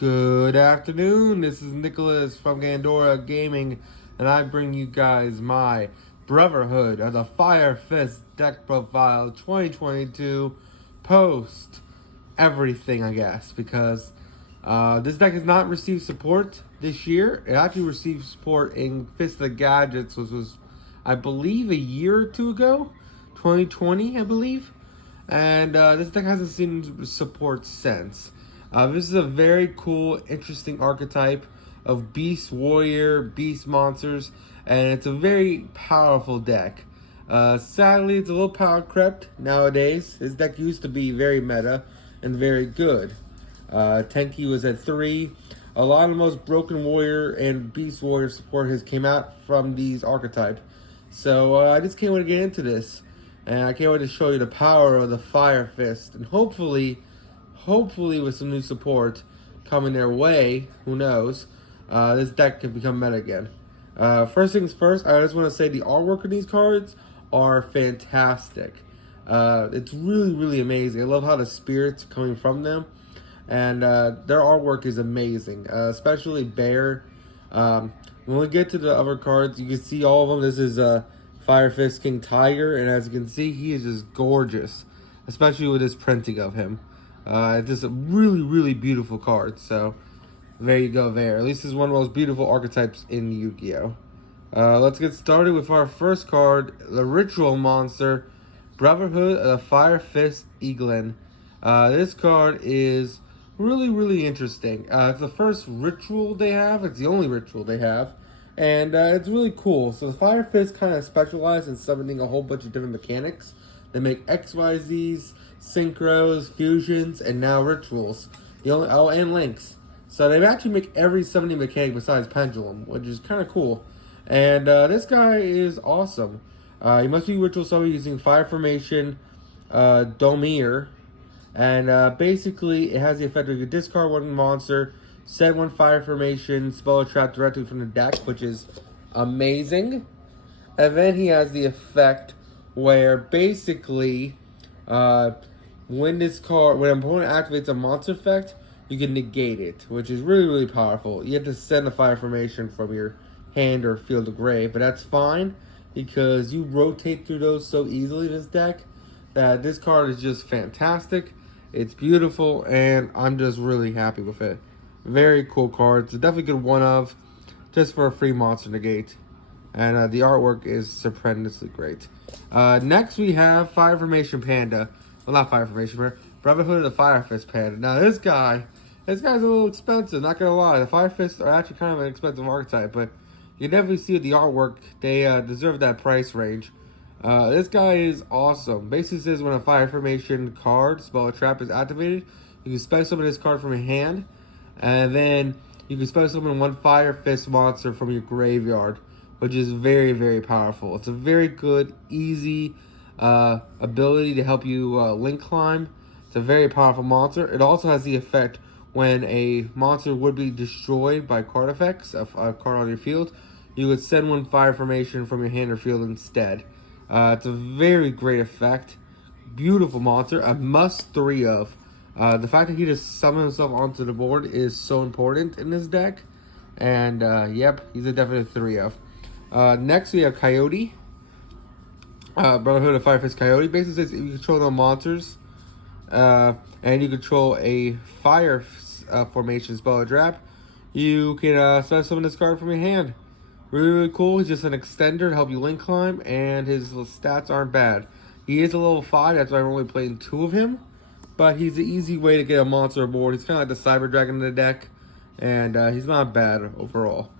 Good afternoon, this is Nicholas from Gandora Gaming, and I bring you guys my Brotherhood of the Fire Fist deck profile 2022 post everything, I guess, because this deck has not received support this year. It actually received support in Fist of the Gadgets, which was, I believe, a year or two ago, 2020, I believe. And this deck hasn't seen support since. This is a very cool, interesting archetype of Beast Warrior, Beast Monsters, and it's a very powerful deck. Sadly, it's a little power crept nowadays. This deck used to be very meta and very good. Tenki was at 3. A lot of the most broken Warrior and Beast Warrior support has came out from these archetypes. So I just can't wait to get into this. And I can't wait to show you the power of the Fire Fist. And hopefully with some new support coming their way, who knows, this deck can become meta again. First things first, I just want to say the artwork of these cards are fantastic. It's really, really amazing. I love how the spirits are coming from them. And their artwork is amazing, especially Bear. When we get to the other cards, you can see all of them. This is Fire Fist King Tiger, and as you can see, he is just gorgeous, especially with this printing of him. It's just a really, really beautiful card, so there you go there. At least it's one of the most beautiful archetypes in Yu-Gi-Oh! Let's get started with our first card, the Ritual Monster, Brotherhood of the Fire Fist Eaglin. This card is really, really interesting. It's the first ritual they have. It's the only ritual they have. And it's really cool. So the Fire Fist kind of specialize in summoning a whole bunch of different mechanics. They make XYZs, Synchros, Fusions, and now Rituals. And Links. So they actually make every summoning mechanic besides Pendulum, which is kind of cool. And this guy is awesome. You must be Ritual Summon using Fire Formation, Domir. And basically, it has the effect of you discard one monster, send one Fire Formation, spell a trap directly from the deck, which is amazing. And then he has the effect where basically, when an opponent activates a monster effect, you can negate it, which is really, really powerful. You have to send a Fire Formation from your hand or field of grave, but that's fine because you rotate through those so easily in this deck that this card is just fantastic. It's beautiful, and I'm just really happy with it. Very cool card. It's a definitely good one of, just for a free monster negate. And the artwork is stupendously great. Next we have Fire Formation Panda. Well, not Fire Formation, but Brotherhood of the Fire Fist Panda. Now this guy's a little expensive, not gonna lie. The Fire Fists are actually kind of an expensive archetype, but you definitely see with the artwork, they deserve that price range. This guy is awesome. Basically says when a Fire Formation card, spell a trap, is activated, you can special summon this card from your hand, and then you can special summon one Fire Fist monster from your graveyard, which is very, very powerful. It's a very good, easy ability to help you link climb. It's a very powerful monster. It also has the effect when a monster would be destroyed by card effects, a card on your field, you would send one Fire Formation from your hand or field instead. It's a very great effect. Beautiful monster. A must 3 of. The fact that he just summoned himself onto the board is so important in this deck. And, yep, he's a definite 3 of. Next, we have Coyote. Brotherhood of Fire Fist Coyote. Basically says if you control no monsters, and you control a Fire Formation spell or trap, you can special summon this card from your hand. Really, really cool. He's just an extender to help you link climb, and his stats aren't bad. He is a level 5, that's why I'm only playing 2 of him. But he's an easy way to get a monster aboard. He's kind of like the Cyber Dragon in the deck, and he's not bad overall.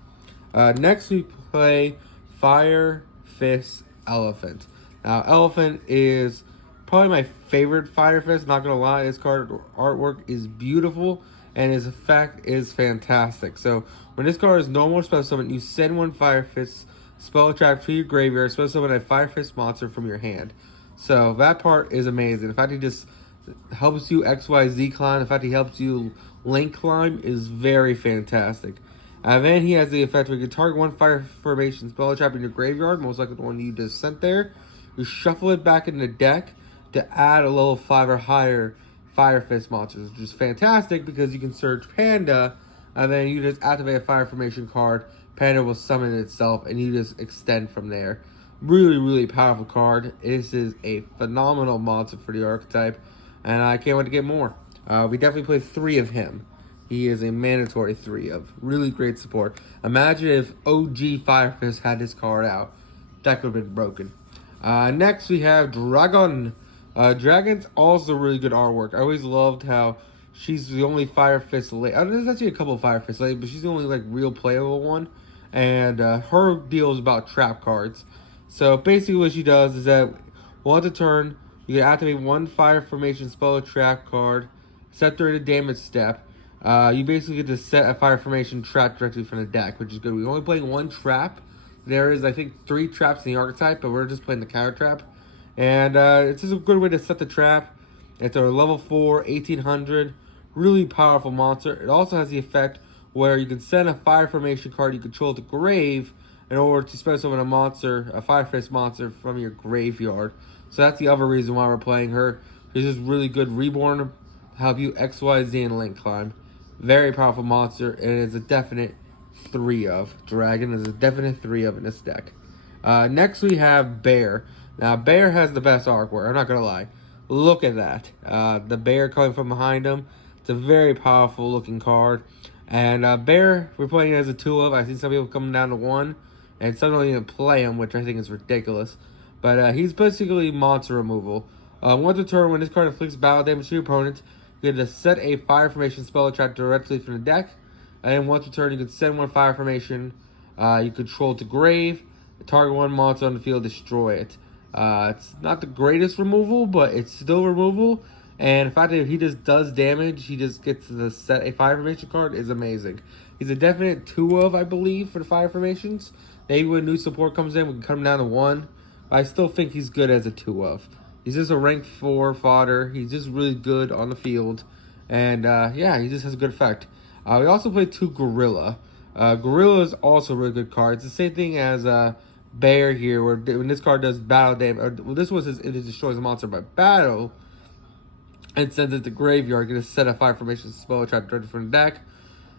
Next, we play Fire Fist Elephant. Now, Elephant is probably my favorite Fire Fist, not gonna lie. This card artwork is beautiful, and his effect is fantastic. So when this card is normal special summon, you send one Fire Fist spell trap to your graveyard, special summon a Fire Fist monster from your hand. So that part is amazing. The fact he just helps you XYZ climb, the fact he helps you link climb is very fantastic. And then he has the effect where you can target one Fire Formation spell trap in your graveyard, most likely the one you just sent there. You shuffle it back in the deck to add a level 5 or higher Fire Fist monsters, which is fantastic because you can search Panda, and then you just activate a Fire Formation card. Panda will summon itself, and you just extend from there. Really, really powerful card. This is a phenomenal monster for the archetype, and I can't wait to get more. We definitely play 3 of him. He is a mandatory 3 of. Really great support. Imagine if OG Fire Fist had this card out. That could have been broken. Next, we have Dragon. Dragon's also really good artwork. I always loved how she's the only Fire Fist late. There's actually a couple of Fire Fist late, but she's the only like real playable one. And her deal is about trap cards. So basically what she does is that once a turn, you can activate 1 Fire Formation spell or trap card, set during the damage step. You basically get to set a Fire Formation trap directly from the deck, which is good. We're only playing 1 trap. There is, I think, 3 traps in the archetype, but we're just playing the counter trap. And it's just a good way to set the trap. It's a level 4, 1800, really powerful monster. It also has the effect where you can send a Fire Formation card you control to grave in order to special summon a monster, a Fire Fist monster from your graveyard. So that's the other reason why we're playing her. She's just really good reborn to help you X, Y, Z, and Link climb. Very powerful monster, and it's a definite 3 of. Dragon is a definite 3 of in this deck. Next we have Bear. Now Bear has the best artwork, I'm not gonna lie. Look at that. The bear coming from behind him. It's a very powerful looking card. And Bear, we're playing as a 2 of. I see some people coming down to 1. And some don't even play him, which I think is ridiculous. But he's basically monster removal. Once a turn, when this card inflicts battle damage to your opponent, you get to set a Fire Formation spell or trap directly from the deck. And then once a turn, you can send 1 Fire Formation you control to grave. Target 1 monster on the field, destroy it. It's not the greatest removal, but it's still removal. And the fact that he just does damage, he just gets to set a Fire Formation card is amazing. He's a definite 2 of, I believe, for the Fire Formations. Maybe when new support comes in, we can cut him down to 1. But I still think he's good as a 2 of. He's just a rank 4 fodder. He's just really good on the field. And yeah, he just has a good effect. We also play 2 Gorilla. Gorilla is also a really good card. It's the same thing as Bear here, where when this card does battle damage, well, this was it destroys a monster by battle and sends it to graveyard. You're going to set a Fire Formation spell trap directly from the deck.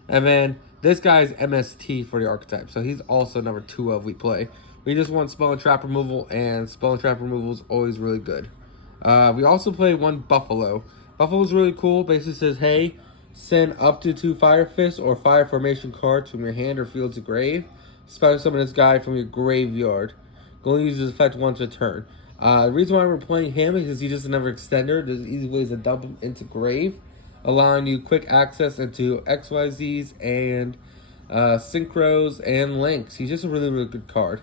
And then this guy's MST for the archetype, so he's also number 2 of we play. We just want spell and trap removal, and spell and trap removal is always really good. We also play 1 Buffalo. Buffalo's really cool. Basically says, hey, send up to 2 Fire Fists or Fire Formation cards from your hand or field to grave. Special summon this guy from your graveyard. Go and use his effect once a turn. The reason why we're playing him is because he's just another extender. There's easy ways to dump him into grave, allowing you quick access into XYZs and Synchros and Links. He's just a really, really good card.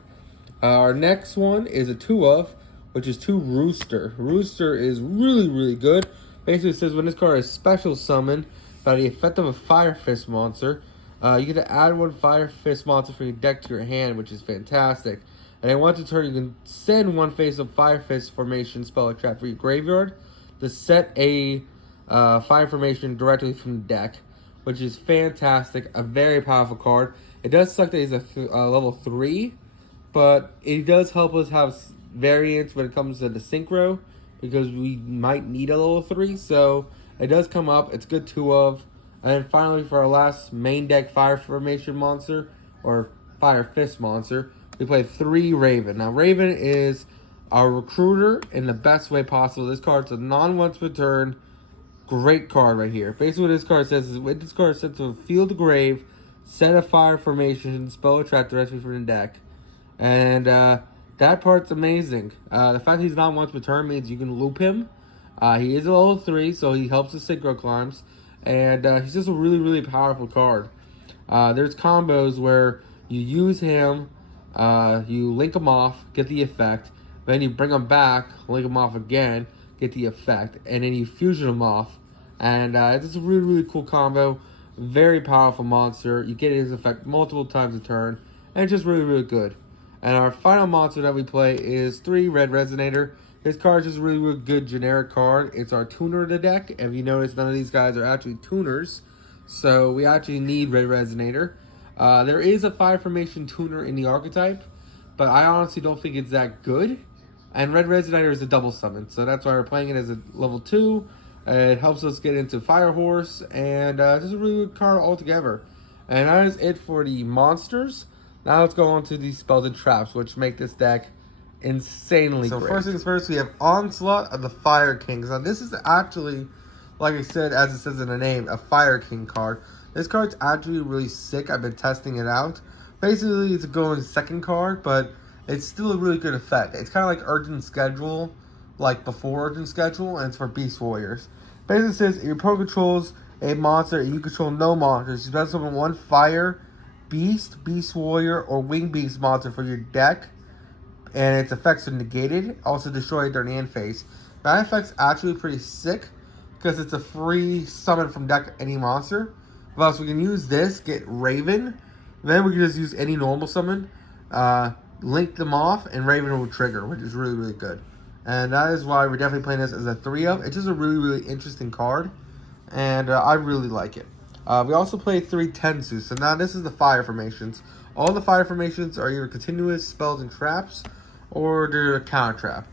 Our next one is a 2 of, which is 2 Rooster. Rooster is really, really good. Basically, it says when this card is special summoned by the effect of a Fire Fist monster, you get to add 1 Fire Fist monster from your deck to your hand, which is fantastic. And then once a turn, you can send 1 face of Fire Fist Formation spell or trap for your graveyard to set a Fire Formation directly from the deck, which is fantastic. A very powerful card. It does suck that he's a level 3, but it does help us have variance when it comes to the Synchro, because we might need a level 3. So it does come up. It's good 2 of. And then finally, for our last main deck Fire Formation monster, or Fire Fist monster, we play 3 Raven. Now, Raven is our recruiter in the best way possible. This card's a non-once per turn. Great card right here. Basically, what this card says is, with this card sent to a field to grave, set a Fire Formation, spell or trap directly from the deck. And that part's amazing. The fact that he's not once per turn means you can loop him. He is a level 3, so he helps the Synchro climbs. And he's just a really, really powerful card. There's combos where you use him, you link him off, get the effect, then you bring him back, link him off again, get the effect, and then you fusion him off. And it's just a really, really cool combo. Very powerful monster. You get his effect multiple times a turn, and it's just really, really good. And our final monster that we play is 3 Red Resonator. This card is just a really, really good generic card. It's our tuner of the deck. If you notice, none of these guys are actually tuners. So we actually need Red Resonator. There is a Fire Formation tuner in the archetype, but I honestly don't think it's that good. And Red Resonator is a double summon, so that's why we're playing it as a level 2. It helps us get into Fire Horse, and just a really good card altogether. And that is it for the monsters. Now let's go on to the spells and traps, which make this deck insanely great. So first things first, we have Onslaught of the Fire Kings. Now this is actually, like I said, as it says in the name, a Fire King card. This card's actually really sick. I've been testing it out. Basically, it's a going second card, but it's still a really good effect. It's kind of like Urgent Schedule, like before Urgent Schedule, and it's for Beast Warriors. Basically, it says if your opponent controls a monster and you control no monsters, you special summon one Fire Beast, Beast Warrior, or Wing Beast monster for your deck, and its effects are negated. Also, destroy it during the end phase. That effect's actually pretty sick because it's a free summon from deck any monster. Plus, we can use this, get Raven. Then we can just use any normal summon, link them off, and Raven will trigger, which is really, really good. And that is why we're definitely playing this as a 3-of. It's just a really, really interesting card, and I really like it. We also play 3 Tensu, so now this is the fire formations. All the fire formations are either continuous spells and traps, or they're a counter trap.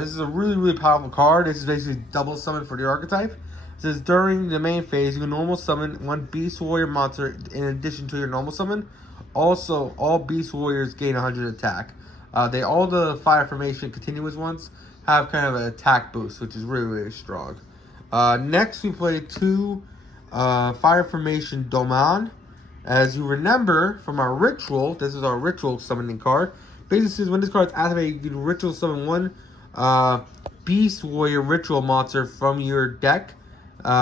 This is a really, really powerful card. This is basically double summon for the archetype. It says during the main phase, you can normal summon one Beast Warrior monster in addition to your normal summon. Also, all Beast Warriors gain 100 attack. All the fire formation continuous ones have kind of an attack boost, which is really, really strong. Next, we play 2 fire formation Doman. As you remember from our ritual, this is our ritual summoning card. Basically, says when this card is activated, you can ritual summon one Beast Warrior ritual monster from your deck.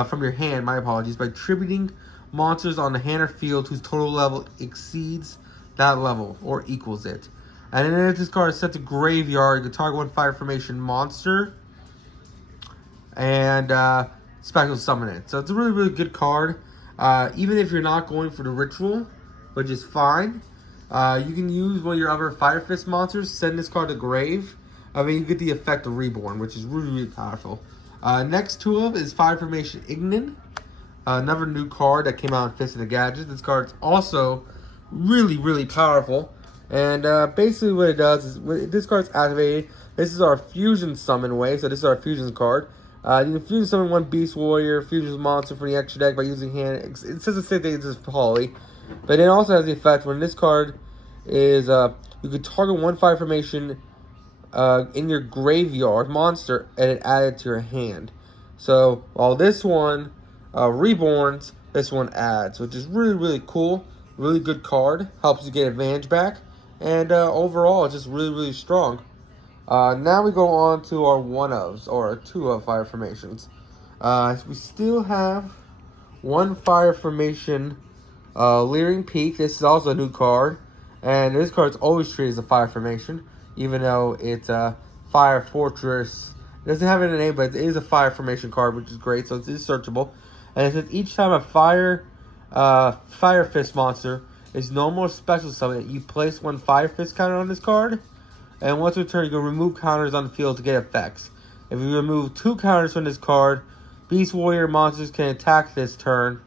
From your hand, my apologies, by tributing monsters on the hand or field whose total level exceeds that level or equals it. And then if this card is set to graveyard, you can target one fire formation monster and special summon it. So it's a really, really good card. Even if you're not going for the ritual, which is fine, you can use one of your other Fire Fist monsters, send this card to grave. I mean, you get the effect of Reborn, which is really, really powerful. Next tool is Fire Formation Ignin. Another new card that came out in Fist of the Gadget. This card's also really, really powerful. And basically what it does is, when this card's activated, this is our fusion summon way. So this is our fusion card. You can fusion summon one Beast Warrior, fusion monster from the extra deck by using hand. It says the same thing as Poly. But it also has the effect when this card is, you can target one Fire Formation in your graveyard monster and it added to your hand. So while this one reborns, this one adds, which is really, really cool. Really good card. Helps you get advantage back. And overall, it's just really, really strong. Now we go on to our 1-ofs, or our 2-of fire formations. We still have one fire formation, Leering Peak. This is also a new card. And this card's always treated as a fire formation, even though it's a Fire Fortress. It doesn't have it in the name, but it is a fire formation card, which is great, so it is searchable. And it says each time a Fire Fist monster is normal or special summon, you place one Fire Fist counter on this card, and once per turn, you can remove counters on the field to get effects. If you remove 2 counters from this card, Beast Warrior monsters can attack this turn.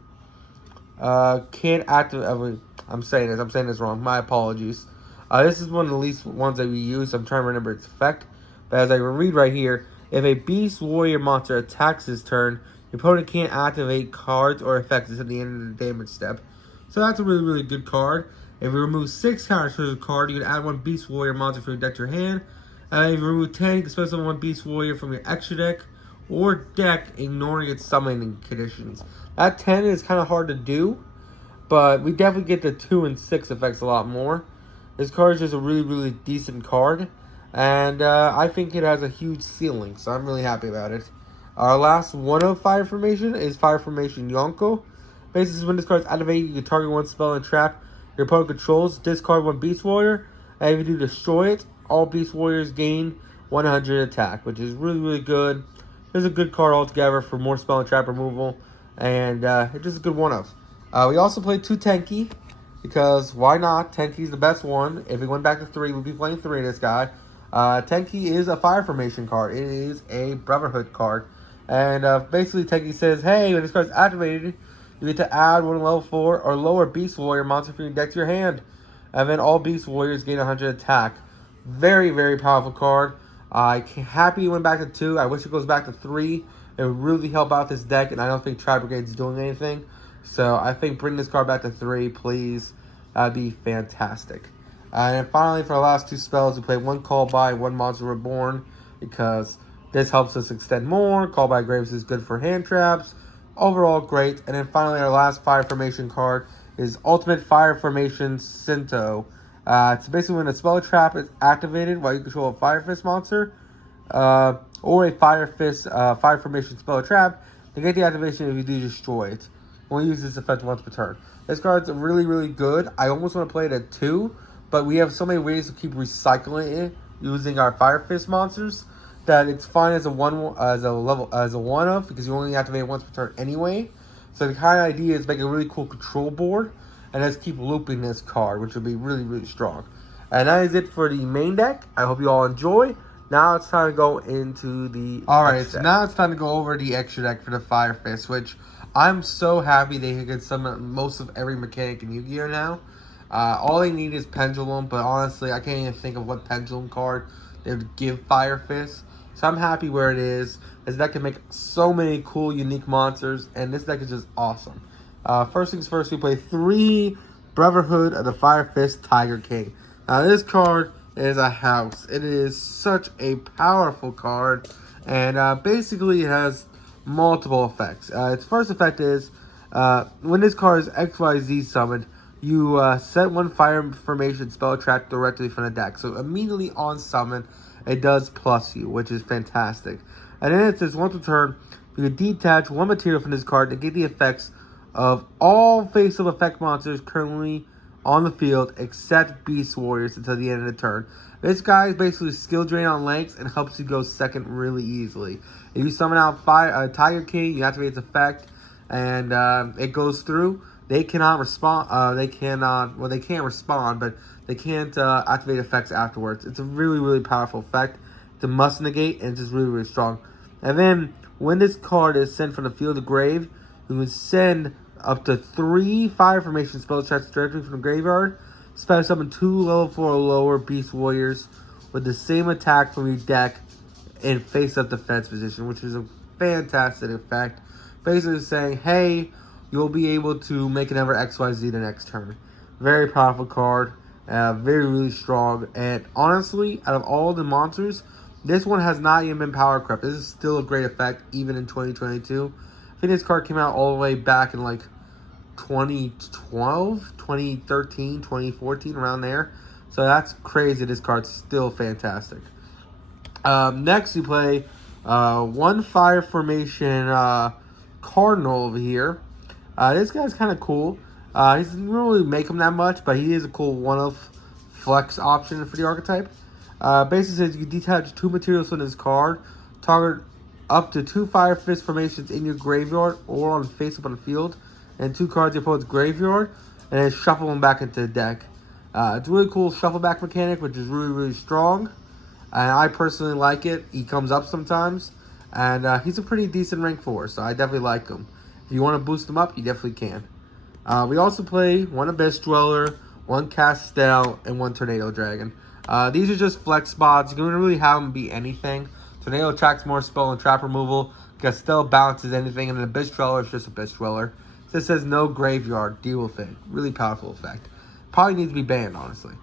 Can't activate. I'm saying this wrong. My apologies. This is one of the least ones that we use. I'm trying to remember its effect. But as I read right here, if a Beast Warrior monster attacks this turn, your opponent can't activate cards or effects at the end of the damage step. So that's a really, really good card. If you remove 6 counters from the card, you can add one Beast Warrior monster from your deck to your hand. If you remove 10, you can special summon one Beast Warrior from your extra deck or deck, ignoring its summoning conditions. That 10 is kind of hard to do, but we definitely get the 2 and 6 effects a lot more. This card is just a really, really decent card, and I think it has a huge ceiling, so I'm really happy about it. Our last 1-of fire formation is Fire Formation Yonko. Basically, when this card is activated, you can target one spell and trap your opponent controls, discard one Beast Warrior, and if you do destroy it, all Beast Warriors gain 100 attack, which is really, really good. It's a good card altogether for more spell and trap removal, and it's just a good 1-of. We also play 2 Tenki, because why not? Tenki's the best one. If we went back to 3, we'd be playing 3 of this guy. Tenki is a fire formation card. It is a Brotherhood card. And basically Tenki says, hey, when this card's activated, you get to add one level 4 or lower Beast Warrior monster from your deck to your hand. And then all Beast Warriors gain 100 attack. Very, very powerful card. I'm happy it went back to 2. I wish it goes back to 3. It would really help out this deck, and I don't think Tri Brigade's doing anything. So I think bring this card back to 3, please. That'd be fantastic. And then finally, for the last 2 spells, we play 1 Call By, 1 Monster Reborn, because this helps us extend more. Call By Graves is good for hand traps. Overall, great. And then finally, our last Fire Formation card is Ultimate Fire Formation Synchro. It's basically when a spell trap is activated while you control a Fire Fist monster, or a Fire Formation spell trap, they get the activation if you do destroy it. Only use this effect once per turn. This card's really, really good. I almost want to play it at 2, but we have so many ways to keep recycling it using our Fire Fist monsters that it's fine as a one-off because you only activate it once per turn anyway. So the kind of idea is make a really cool control board and let's keep looping this card, which will be really, really strong. And that is it for the main deck. I hope you all enjoy. Now it's time to go into the so now it's time to go over the extra deck for the Fire Fist, which I'm so happy they can summon most of every mechanic in Yu-Gi-Oh! Now. All they need is Pendulum, but honestly, I can't even think of what Pendulum card they would give Fire Fist. So I'm happy where it is. This deck can make so many cool, unique monsters, and this deck is just awesome. First things first, we play 3 Brotherhood of the Fire Fist Tiger King. Now this card is a house. It is such a powerful card, and basically it has multiple effects. Its first effect is, when this card is XYZ summoned, you set 1 Fire Formation spell trap directly from the deck. So immediately on summon, it does plus you, which is fantastic. And then it says once per turn, you can detach 1 material from this card to get the effects of all face-up effect monsters currently on the field except Beast Warriors until the end of the turn. This guy is basically skill drain on lengths and helps you go second really easily. If you summon out Tiger King, you activate its effect, and it goes through. They cannot respond. They can't respond, but they can't activate effects afterwards. It's a really, really powerful effect. It's a must negate, and it's just really, really strong. And then when this card is sent from the field to grave, you can send up to 3 Fire Formation spell traps directly from the graveyard. Special summon 2 level 4 or lower Beast Warriors with the same attack from your deck in face-up defense position, which is a fantastic effect. Basically saying, hey, you'll be able to make another XYZ the next turn. Very powerful card. Very, really strong. And honestly, out of all the monsters, this one has not even been power crept. This is still a great effect, even in 2022. I think this card came out all the way back in like 2012, 2013, 2014, around there. So that's crazy. This card's still fantastic. Next, we play 1 Fire Formation Cardinal over here. This guy's kind of cool. He doesn't really make him that much, but he is a cool one-off flex option for the archetype. Basically says you can detach 2 materials from this card, target up to 2 Fire Fist formations in your graveyard or on face-up on the field, and 2 cards in your opponent's graveyard, and then shuffle them back into the deck. It's a really cool shuffle back mechanic, which is really, really strong. And I personally like it. He comes up sometimes, and he's a pretty decent rank 4, so I definitely like him. If you want to boost him up, you definitely can. We also play 1 Abyss Dweller, 1 Castel, and 1 Tornado Dragon. These are just flex spots. You can really have them be anything. Tornado attracts more spell and trap removal. Castel balances anything, and an Abyss Dweller is just Abyss Dweller. This says no graveyard, deal with it. Really powerful effect. Probably needs to be banned, honestly.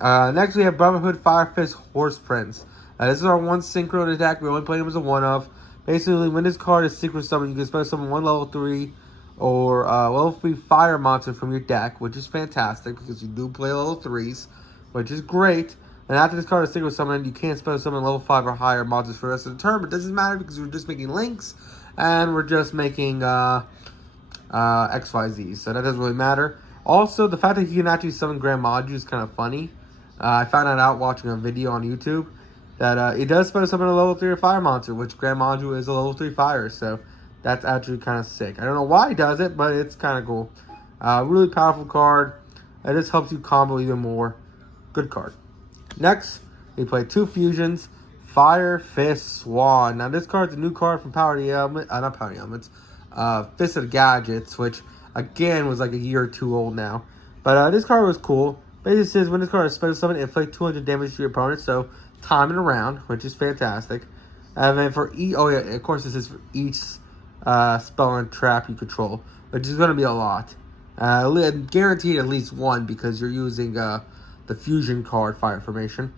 Next, we have Brotherhood Fire Fist Horse Prince. This is our 1 Synchro attack. We only play him as a one-off. Basically, when this card is Synchro Summon, you can special summon 1 level 3 or level 3 fire monster from your deck, which is fantastic because you do play level 3s, which is great. And after this card is Synchro Summon, you can't special summon level 5 or higher monsters for the rest of the turn, but it doesn't matter because we're just making links and we're just making XYZ, so that doesn't really matter. Also, the fact that you can actually summon Grand Maju is kind of funny. I found that out watching a video on YouTube, that it does special summon a level 3 fire monster, which Grand Maju is a level 3 fire, so that's actually kind of sick. I don't know why he does it, but it's kind of cool. Really powerful card. It just helps you combo even more. Good card. Next, we play 2 fusions. Fire Fist Swan. Now, this card's a new card from Power of the Element. Not Power of the Elements. Fist of Gadgets, which, again, was like a year or 2 old now. But this card was cool. Basically says when this card is special summon, inflict 200 damage to your opponent. So, time it around, which is fantastic. And then for oh yeah, of course this is for each spell and trap you control, which is going to be a lot. Guaranteed at least one because you're using the fusion card, Fire Formation.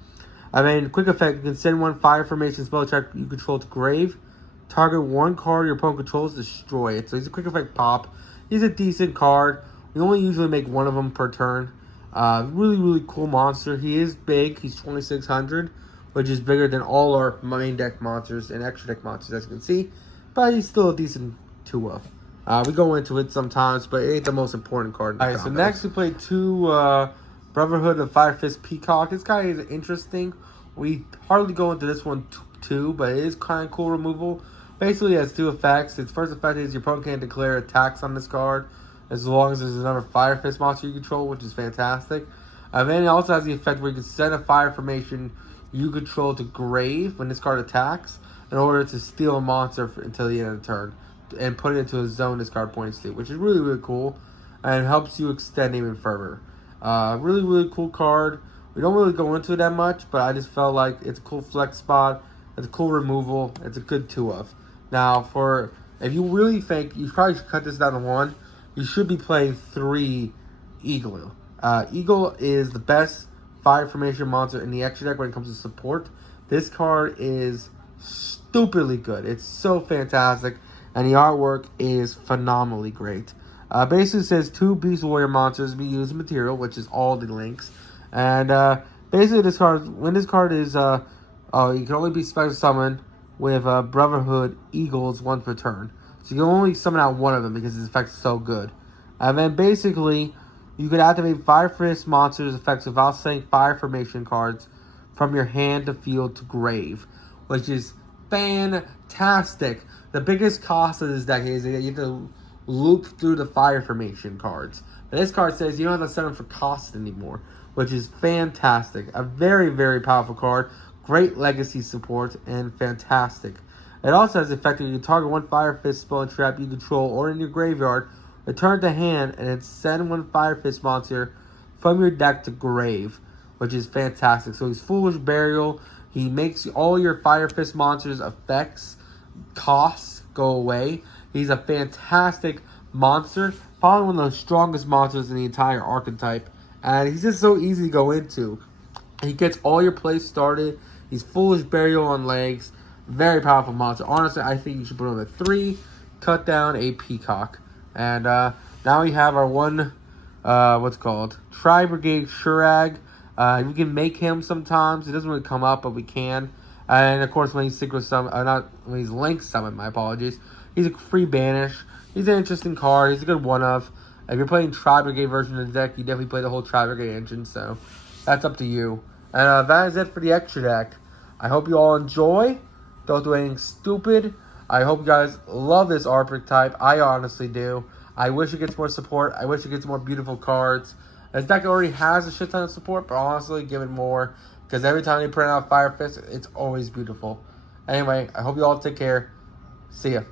I mean, quick effect, you can send one Fire Formation spell trap you control to grave. Target one card your opponent controls, destroy it. So he's a quick effect pop. He's a decent card. We only usually make one of them per turn. Really cool monster. He is big. He's 2,600, which is bigger than all our main deck monsters and extra deck monsters, as you can see. But he's still a decent 2-of. We go into it sometimes, but it ain't the most important card. Alright, so next we play 2 Brotherhood of Fire Fist Peacock. This guy is interesting. We hardly go into this one too, but it is kind of cool removal. Basically, it has 2 effects. Its first effect is your opponent can declare attacks on this card as long as there's another Fire Fist monster you control, which is fantastic. And then it also has the effect where you can send a Fire Formation you control to grave when this card attacks in order to steal a monster until the end of the turn and put it into a zone this card points to, which is really cool and helps you extend even further. Really cool card. We don't really go into it that much, but I just felt like it's a cool flex spot. It's a cool removal. It's a good 2-of. Now, if you really think you probably should cut this down to 1, you should be playing 3 Eagle. Eagle is the best Fire Formation monster in the extra deck when it comes to support. This card is stupidly good. It's so fantastic, and the artwork is phenomenally great. Basically says 2 Beast Warrior monsters be used in material, which is all the links. And basically this card, when this card is, you can only be special summoned with Brotherhood Eagles once per turn. So you can only summon out one of them because its effects so good. And then basically, you can activate Fire Fist monsters' effects without sending Fire Formation cards from your hand to field to grave, which is fantastic. The biggest cost of this deck is that you have to loop through the Fire Formation cards. But this card says you don't have to send them for cost anymore, which is fantastic. A very powerful card. Great legacy support and fantastic. It also has the effect that you can target one Fire Fist spell and trap you control or in your graveyard, return to hand, and then send one Fire Fist monster from your deck to grave, which is fantastic. So he's Foolish Burial. He makes all your Fire Fist monsters' effects, costs go away. He's a fantastic monster, probably one of the strongest monsters in the entire archetype, and he's just so easy to go into. He gets all your plays started. He's Foolish Burial on legs. Very powerful monster. Honestly, I think you should put him at 3, cut down a Peacock. And now we have our one, Tri Brigade Shurag. We can make him sometimes. It doesn't really come up, but we can. And of course, when he's Synchro summon, when he's Link summon, my apologies. He's a free banish. He's an interesting card. He's a good 1-of. If you're playing Tri Brigade version of the deck, you definitely play the whole Tri Brigade engine. So that's up to you. And that is it for the extra deck. I hope you all enjoy. Don't do anything stupid. I hope you guys love this archetype. I honestly do. I wish it gets more support. I wish it gets more beautiful cards. This deck already has a shit ton of support, but honestly, give it more. Because every time they print out Fire Fist, it's always beautiful. Anyway, I hope you all take care. See ya.